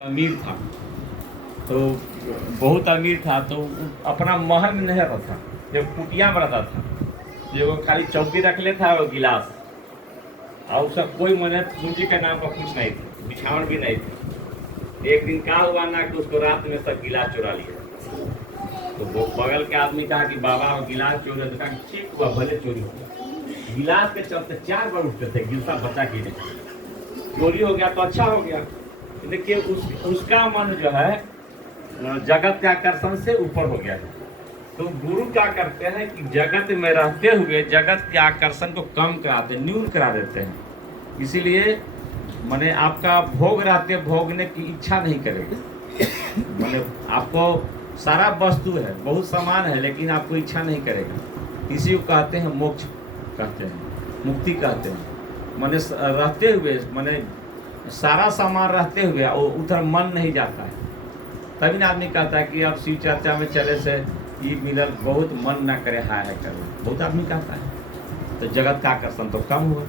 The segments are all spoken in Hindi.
अमीर था तो बहुत अमीर था तो अपना महल में नहीं रहता था, जब कुटिया में रहता था जो खाली चौकी रख लेता और गिलास और उसका कोई मने पूंजी के नाम पर कुछ नहीं था, बिछावन भी नहीं था। एक दिन क्या हुआ ना कि उसको रात में सब गिलास चुरा लिया। तो वो बगल के आदमी कहा कि बाबा वो गिलास चोरी, तो कहा ठीक हुआ भले चोरी हुआ। गिलास के चलते 4 बार उठते थे गिलसा बचा के लिए। चोरी हो गया तो अच्छा हो गया। देखिए उसका मन जो है जगत के आकर्षण से ऊपर हो गया है। तो गुरु क्या करते हैं कि जगत में रहते हुए जगत के आकर्षण को कम कराते, न्यून करा देते हैं। इसीलिए माने आपका भोग रहते भोगने की इच्छा नहीं करेगा। माने आपको सारा वस्तु है, बहुत सामान है, लेकिन आपको इच्छा नहीं करेगा। इसी को कहते हैं मोक्ष, कहते हैं मुक्ति, कहते हैं। माने रहते हुए माने सारा सामान रहते हुए उधर मन नहीं जाता है। तभी ना आदमी कहता है कि अब शिव चर्चा में चले से ये मिलल बहुत मन ना करे, हाय हाय करे, बहुत आदमी कहता है। तो जगत का आकर्षण तो कम हुआ।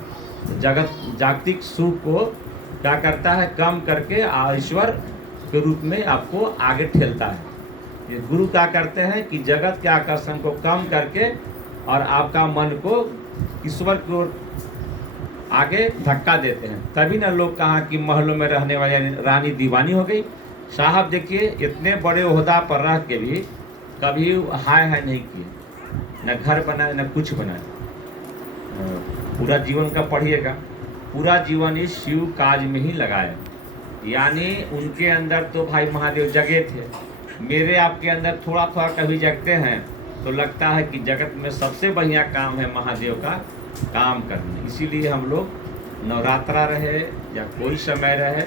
तो जगत जागतिक सुख को क्या करता है, कम करके ईश्वर के रूप में आपको आगे ठेलता है। ये गुरु क्या करते हैं कि जगत के आकर्षण को कम करके और आपका मन को ईश्वर की ओर आगे धक्का देते हैं। तभी ना लोग कहा कि महलों में रहने वाली रानी दीवानी हो गई। साहब देखिए इतने बड़े ओहदा पर रह के भी कभी हाय हाय नहीं किए, न घर बनाए न कुछ बनाए। पूरा जीवन का पढ़िएगा, पूरा जीवन इस शिव काज में ही लगाए। यानी उनके अंदर तो भाई महादेव जगे थे, मेरे आपके अंदर थोड़ा थोड़ा कभी जगते हैं तो लगता है कि जगत में सबसे बढ़िया काम है महादेव का काम करना। इसीलिए हम लोग नवरात्रा रहे या कोई समय रहे,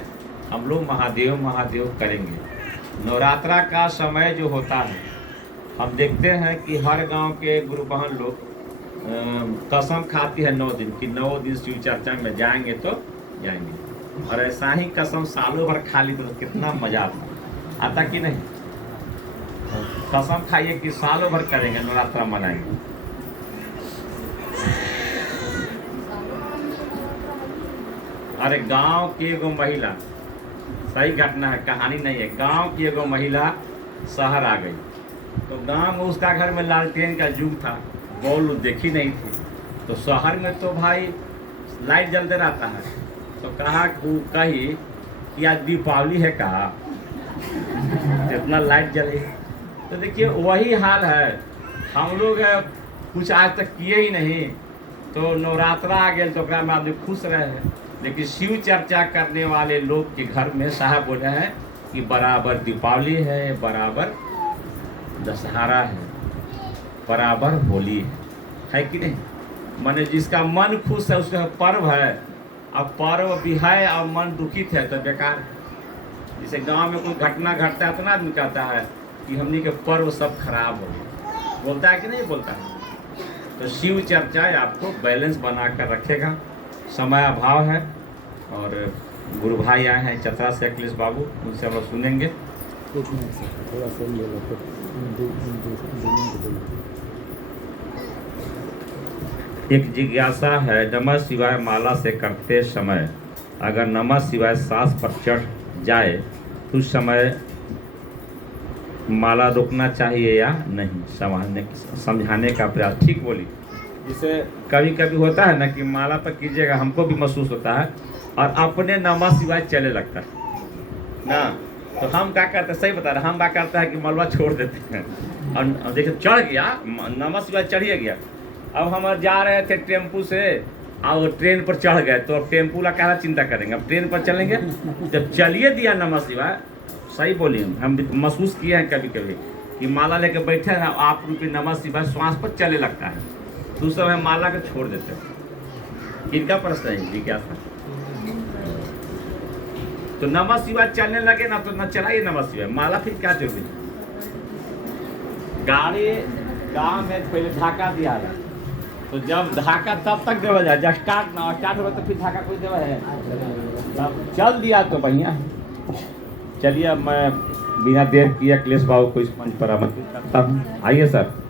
हम लोग महादेव महादेव करेंगे। नवरात्रा का समय जो होता है, हम देखते हैं कि हर गांव के गुरु बहन लोग कसम खाती है 9 दिन कि 9 दिन शिव चर्चा में जाएंगे तो जाएंगे। और ऐसा ही कसम सालों भर खा ली तो कितना मजा आता कि नहीं। कसम खाइए कि सालों भर करेंगे, नवरात्रा मनाएंगे। अरे गांव की एगो महिला, सही घटना है, कहानी नहीं है। गांव की एगो महिला शहर आ गई। तो गांव में उसका घर में लालटेन का युग था, बॉल देखी नहीं थी। तो शहर में तो भाई लाइट जलते रहता है। तो कहा कही कि आज दीपावली है, कहा इतना लाइट जले। तो देखिए वही हाल है, हम लोग कुछ आज तक किए ही नहीं। तो नवरात्रा आ गए तो में आदमी खुश रहे हैं। लेकिन शिव चर्चा करने वाले लोग के घर में साहब बोले हैं कि बराबर दीपावली है, बराबर दशहरा है, बराबर होली है कि नहीं। माने जिसका मन खुश है उसका पर्व है। अब पर्व भी है और मन दुखित है तो बेकार है। जैसे गांव में कोई घटना घटता है तो ना आदमी कहता है कि हमने के पर्व सब खराब हो गए, बोलता है कि नहीं बोलता है। तो शिव चर्चा आपको बैलेंस बना कर रखेगा। समय अभाव है और गुरु भाई आए हैं चतरा से अखिलेश बाबू, उनसे हम लोग सुनेंगे। एक जिज्ञासा है, नमः शिवाय माला से करते समय अगर नमः शिवाय सांस पर चढ़ जाए तो उस समय माला रोकना चाहिए या नहीं, समझाने का प्रयास। ठीक बोली। जैसे कभी कभी होता है ना कि माला पर कीजिएगा, हमको भी महसूस होता है और अपने नमः शिवाय चले लगता है ना। तो हम क्या करते हैं, सही बता रहे, हम क्या करते हैं कि मलबा छोड़ देते हैं और देखिए चढ़ गया, नमः शिवाय चढ़िए गया। अब हम जा रहे थे टेम्पू से और ट्रेन पर चढ़ गए तो टेम्पू ला क्या चिंता करेंगे, अब ट्रेन पर चलेंगे। जब चलिए दिया नमः शिवाय, सही बोलिए, हम महसूस किए हैं कभी कभी कि माला लेके बैठे हैं आप उनके नमः शिवाय श्वास पर चले लगता है, तो उस समय माला को छोड़ देते हैं। इनका प्रश्न है जिज्ञासा। तो नमः शिवाय चलने लगे ना तो न चलाइए नमः शिवाय, माला फिर क्या जरूरी। गाड़ी गाँव में पहले धाका दिया है, तो जब धाका तब तक देवा जाए, जब स्टार्ट ना स्टार्ट हो तो फिर धाका कोई देवा है, तब चल दिया तो बढ़िया है। चलिए अब मैं बिना देर किए अखिलेश बाबू को इस मंच पर आमंत्रित करता हूँ। आइए सर।